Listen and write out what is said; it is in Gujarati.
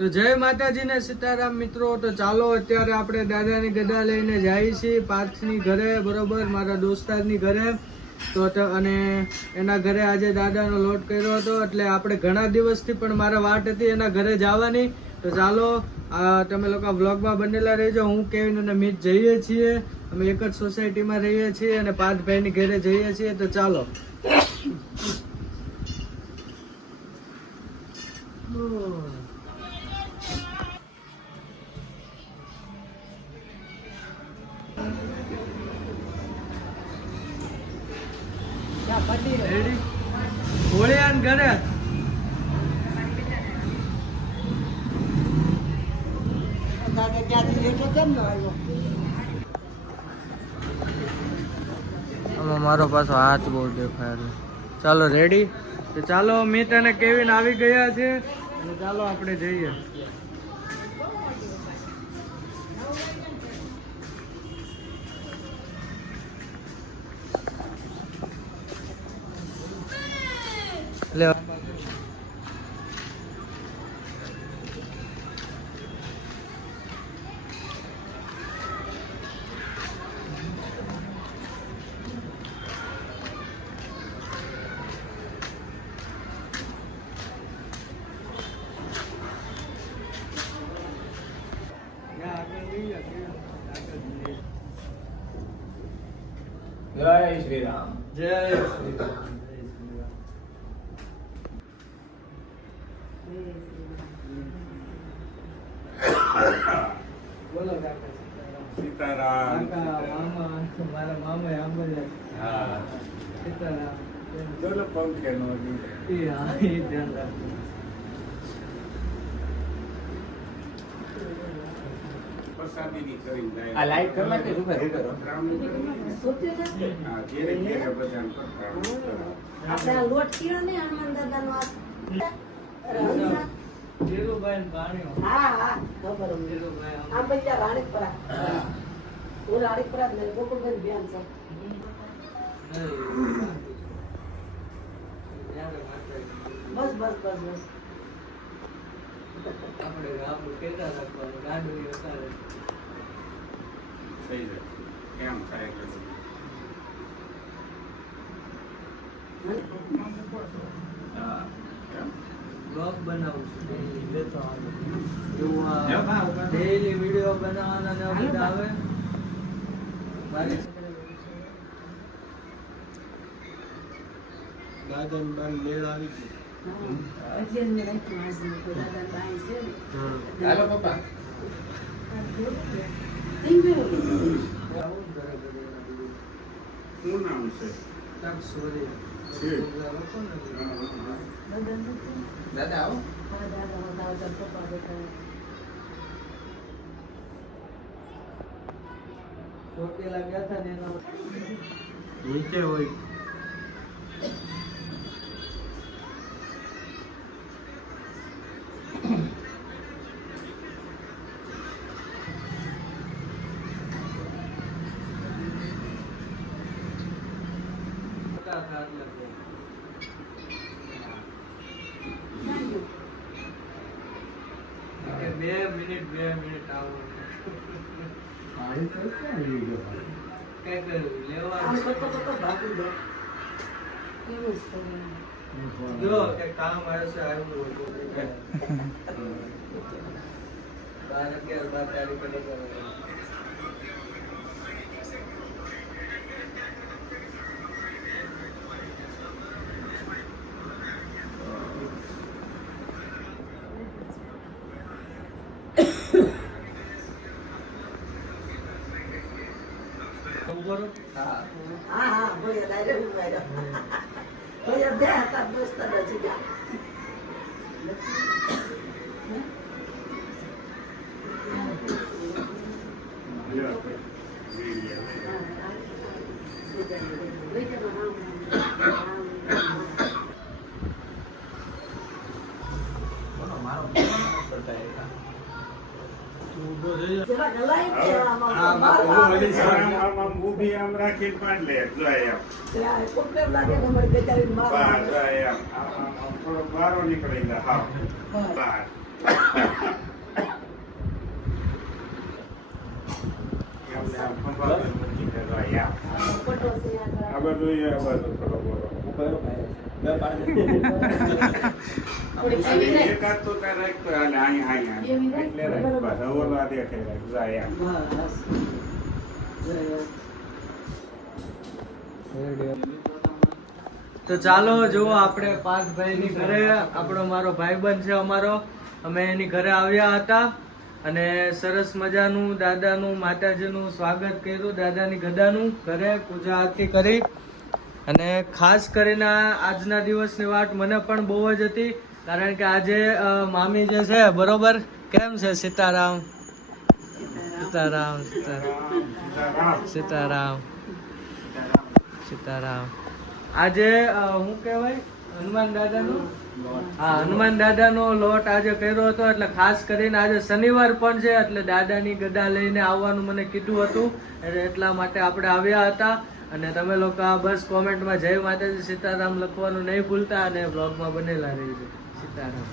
તો જય માતાજી ને સીતારામ મિત્રો. તો ચાલો અત્યારે આપણે દાદાની ગદા લઈને જઈએ છીએ પાર્થની ઘરે, બરોબર, મારા દોસ્તારની ઘરે. તો અને એના ઘરે આજે દાદાનો લોટ કર્યો હતો, એટલે આપણે ઘણા દિવસથી પણ મારા વાટ હતી એના ઘરે જવાની. તો ચાલો તમે લોકો વ્લોગમાં બનેલા રહેજો. હું કેવિન અને મિત જઈએ છીએ, અમે એક જ સોસાયટીમાં રહીએ છીએ અને પાર્થભાઈની ઘરે જઈએ છીએ. તો ચાલો. હોળિયાન ઘરે મારો પાછો હાથ બહુ દેખાય. ચાલો રેડી. તો ચાલો મિત અને કેવિન આવી ગયા છે અને ચાલો આપણે જઈએ. લે જય શ્રી રામ. જય શ્રી રામ. બોલો કાકા સીતારામ. મામા, મારા મામા આંબળે. હા, સીતારામ. ચલો પંખે નો હા, એ ધ્યાન રાખજો. પ્રસાદીની કરીને જાય. આ લાઈટ કરવા કે શું કરે? હા, ઘેરે ઘેરે બધાને પ્રસાદ. આપણા લોટ કીડો ને હનુમાન દાદાનો આ ધીરુભાઈ ને ભાણિયો. હા હા ખબર છે. ધીરુભાઈ આમ. આ બધા રાણીપરા હું રાણીપરા ને ગોકુળભાઈ બેન છે. બસ બસ બસ બસ આપણે આપણું કેતા રાખવાનું, ગાડું વધારે. થઈ જાય. કેમ થાય કે હા, કેમ? બ્લોગ બનાવું છું daily, લેતો આવું. એવું આ daily video બનાવવાના ને આ બધા આવે. દાદાની બાન મેળ આવી ગઈ. અજય ને રાખ્યું આજનું તો દાદા બાઈ છે ને. હાલો પપ્પા. થઈ ગયું. આવું જ કરે બધું એના બધું. શું નામ છે? કાંઈક સોરી. છે. લોકો ને હા, હા. દાદા નથી. દાદા આવો. હા દાદા દાદા પપ્પા બેઠા. ચોટીલા ગયા હતા ને એના નીચે હોય. બે મિનિટ આવો. કઈક લેવા આમ કરતો કરતો ભાગી ગયો. એવું જ કરવાનું. જો કે કામ આવશે આવ્યું હોય તો 12 તારીખે લગાવે. હા હા બોલે ડાયરેક્ટ ઉભા રહ્યો. બોલે બે હતા દોસ્ત નથી ગયા. મારો જેવા નલાયક છે આમાં. આમ મારવા ઊભી આમ રાખીને પાડ લે. જો એમ. આવે. કોકને એમ લાગે કે અમારી ગજાવીને મારવા બહાર આવે. જાય એમ. આમ થોડો બારો નીકળી જાય. હા. બહાર. જોઈએ આ બાજુ થોડો બોલો. ઉભા રહો ભાઈ. બે પાડી દે. અને એકાદ તો ત્યાં રાખતો હાલે અહીંયા એટલે રાખ બસ ઓલા દેખે રાખ જાય આમ. બસ. તો ચાલો જુઓ આપણે પાર્થભાઈની ઘરે આપણો મારો ભાઈબંધ છે અમારો, અમે એની ઘરે આવ્યા હતા અને સરસ મજાનું દાદાનું માતાજીનું સ્વાગત કર્યું, દાદાની ગદાનું ઘરે પૂજા આરતી કરી. અને ખાસ કરીને આજના દિવસની વાત મને પણ બહુ જ હતી, કારણ કે આજે મામી જે છે બરોબર, કેમ છે? સીતારામ સીતારામ સીતારામ સીતારામ સીતારામ. આજે શું કહેવાય, હનુમાન દાદાનું, હા હનુમાન દાદાનો લોટ આજે કર્યો હતો, એટલે ખાસ કરીને આજે શનિવાર પણ છે એટલે દાદાની ગદા લઈને આવવાનું મને કીધું હતું, એટલે એટલા માટે આપણે આવ્યા હતા. અને તમે લોકો આ બસ કોમેન્ટમાં જય માતાજી સીતારામ લખવાનું નહીં ભૂલતા અને બ્લોગમાં બનેલા રહીજો. સીતારામ.